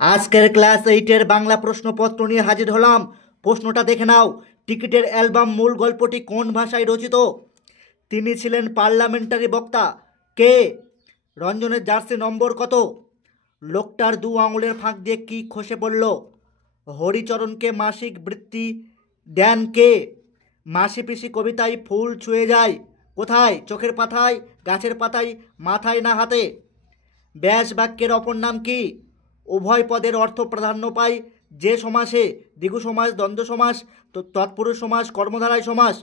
আজকের ক্লাস 8-এর বাংলা প্রশ্নপত্র নিয়ে হাজির হলাম। প্রশ্নটা দেখে নাও। টিকিটের অ্যালবাম মূল গল্পটি কোন ভাষায় রচিত? তিনি ছিলেন পার্লামেন্টারি বক্তা কে? রঞ্জনের জার্সি নম্বর কত? লোকটার দু আঙুলের ফাঁক দিয়ে কি খসে পড়ল? হরিচরণকে মাসিক বৃত্তি দেন কে? মাসি পিসি কবিতায় ফুল ছুঁয়ে যায় কোথায়? চোখের পাতায়, গাছের পাতায়, মাথায় না হাতে? ব্যাস বাক্যের অপর নাম কি? উভয় পদের অর্থ প্রাধান্য পায় যে সমাসে? দ্বিগু সমাস, দ্বন্দ্ব সমাস, তৎপুরুষ সমাস, কর্মধারায় সমাস।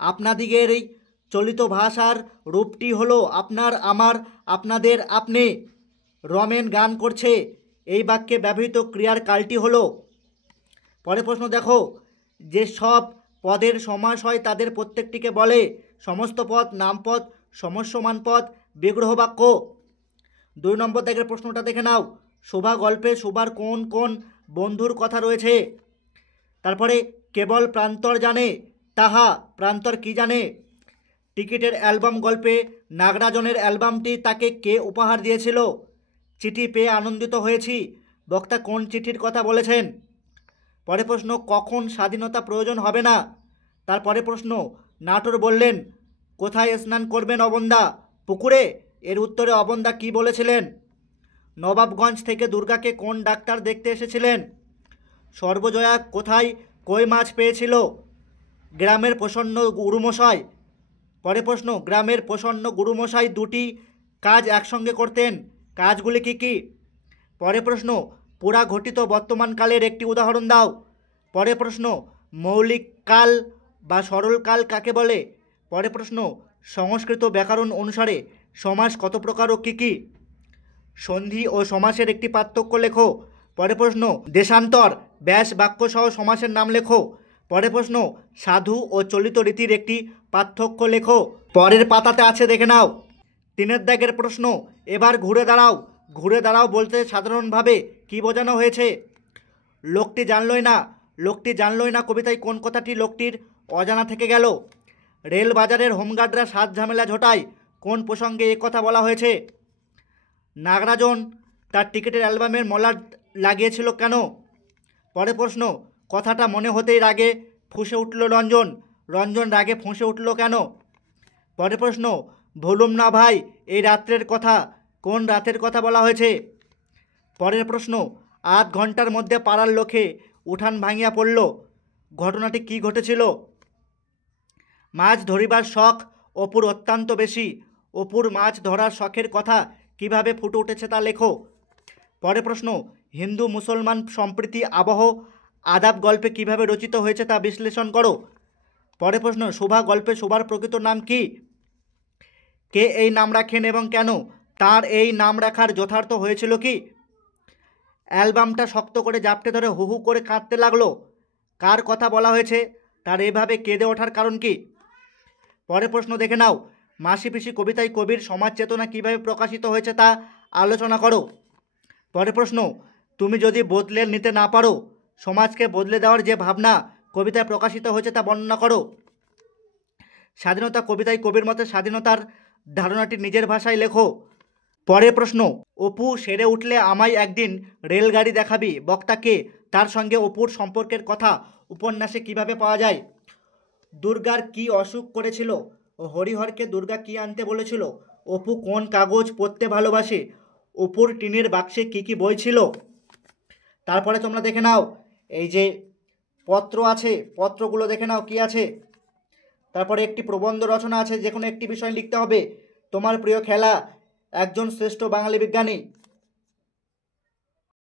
আপনাদিগের এই চলিত ভাষার রূপটি হলো আপনার, আমার, আপনাদের, আপনি। রমেন গান করছে, এই বাক্যে ব্যবহৃত ক্রিয়ার কালটি হলো। পরে প্রশ্ন দেখো, যে সব পদের সমাস হয় তাদের প্রত্যেকটিকে বলে সমস্ত পদ, নামপদ, সমস্যমান পদ, বিগ্রহ বাক্য। 2 নম্বর দাগের প্রশ্নটা দেখে নাও। শোভা গল্পে শোভার কোন কোন বন্ধুর কথা রয়েছে? তারপরে কেবল প্রান্তর জানে তাহা, প্রান্তর কি জানে? টিকিটের অ্যালবাম গল্পে নাগরাজনের অ্যালবামটি তাকে কে উপহার দিয়েছিল? চিঠি পেয়ে আনন্দিত হয়েছি, বক্তা কোন চিঠির কথা বলেছেন? পরে প্রশ্ন, কখন স্বাধীনতা প্রয়োজন হবে না? তারপরে প্রশ্ন, নাটোর বললেন কোথায় স্নান করবেন অবন্দা? পুকুরে। এর উত্তরে অবন্দা কি বলেছিলেন? নবাবগঞ্জ থেকে দুর্গাকে কোন ডাক্তার দেখতে এসেছিলেন? সর্বজয়া কোথায় কই মাছ পেয়েছিল? গ্রামের প্রসন্ন গুরুমশাই। পরে প্রশ্ন, গ্রামের প্রসন্ন গুরুমশাই দুটি কাজ একসঙ্গে করতেন, কাজগুলি কি কি? পরে প্রশ্ন, পুরা ঘটিত বর্তমানকালের একটি উদাহরণ দাও। পরে প্রশ্ন, মৌলিক কাল বা সরল কাল কাকে বলে? পরে প্রশ্ন, সংস্কৃত ব্যাকরণ অনুসারে সমাস কত প্রকার ও কী কী? সন্ধি ও সমাসের একটি পার্থক্য লেখো। পরে প্রশ্ন, দেশান্তর, ব্যাস বাক্য সহ সমাসের নাম লেখো। পরে প্রশ্ন, সাধু ও চলিত রীতির একটি পার্থক্য লেখো। পরের পাতাতে আছে, দেখে নাও। 3 দাগের প্রশ্ন, এবার ঘুরে দাঁড়াও। ঘুরে দাঁড়াও বলতে সাধারণভাবে কি বোঝানো হয়েছে? লোকটি জানলই না। লোকটি জানলই না কবিতায় কোন কথাটি লোকটির অজানা থেকে গেল? রেল বাজারের হোমগার্ডরা সাত ঝামেলা ঝোটায় কোন প্রসঙ্গে এ কথা বলা হয়েছে? নাগরাজন তার টিকিটের অ্যালবামের মলাট লাগিয়েছিল কেন? পরে প্রশ্ন, কথাটা মনে হতেই রাগে ফুঁসে উঠল রঞ্জন। রঞ্জন রাগে ফুঁসে উঠল কেন? পরে প্রশ্ন, ভুলুম না ভাই এই রাত্রের কথা, কোন রাতের কথা বলা হয়েছে? পরের প্রশ্ন, আধ ঘন্টার মধ্যে পাড়ার লোকে উঠান ভাঙিয়া পড়ল, ঘটনাটি কি ঘটেছিল? মাছ ধরিবার শখ অপুর অত্যন্ত বেশি, অপুর মাছ ধরার শখের কথা কিভাবে ফুটে উঠেছে তা লেখো। পরে প্রশ্ন, হিন্দু মুসলমান সম্প্রীতি আবহ আদাব গল্পে কিভাবে রচিত হয়েছে তা বিশ্লেষণ করো। পরে প্রশ্ন, শোভা গল্পে শোভার প্রকৃত নাম কি? কে এই নাম রাখেন এবং কেন? তার এই নাম রাখার যথার্থ হয়েছিল কি? অ্যালবামটা শক্ত করে জাপটে ধরে হু হু করে কাঁদতে লাগলো, কার কথা বলা হয়েছে? তার এভাবে কেঁদে ওঠার কারণ কি? পরে প্রশ্ন দেখে নাও। মাসি পিসি কবিতায় কবির সমাজ চেতনা কীভাবে প্রকাশিত হয়েছে তা আলোচনা করো। পরে প্রশ্ন, তুমি যদি বদলে নিতে না পারো, সমাজকে বদলে দেওয়ার যে ভাবনা কবিতায় প্রকাশিত হয়েছে তা বর্ণনা করো। স্বাধীনতা কবিতায় কবির মতে স্বাধীনতার ধারণাটি নিজের ভাষায় লেখো। পরের প্রশ্ন, অপু সেরে উঠলে আমায় একদিন রেলগাড়ি দেখাবি, বক্তাকে, তার সঙ্গে অপুর সম্পর্কের কথা উপন্যাসে কিভাবে পাওয়া যায়? দুর্গার কি অসুখ করেছিল ও হরিহরকে দুর্গা কি আনতে বলেছিল? অপু কোন কাগজ পড়তে ভালোবাসে? অপুর টিনের বাক্সে কি কি বই ছিল? তারপরে তোমরা দেখে নাও, এই যে পত্র আছে, পত্রগুলো দেখে নাও কি আছে। তারপরে একটি প্রবন্ধ রচনা আছে, যে কোনো একটি বিষয় লিখতে হবে। তোমার প্রিয় খেলা, একজন শ্রেষ্ঠ বাঙালি বিজ্ঞানী।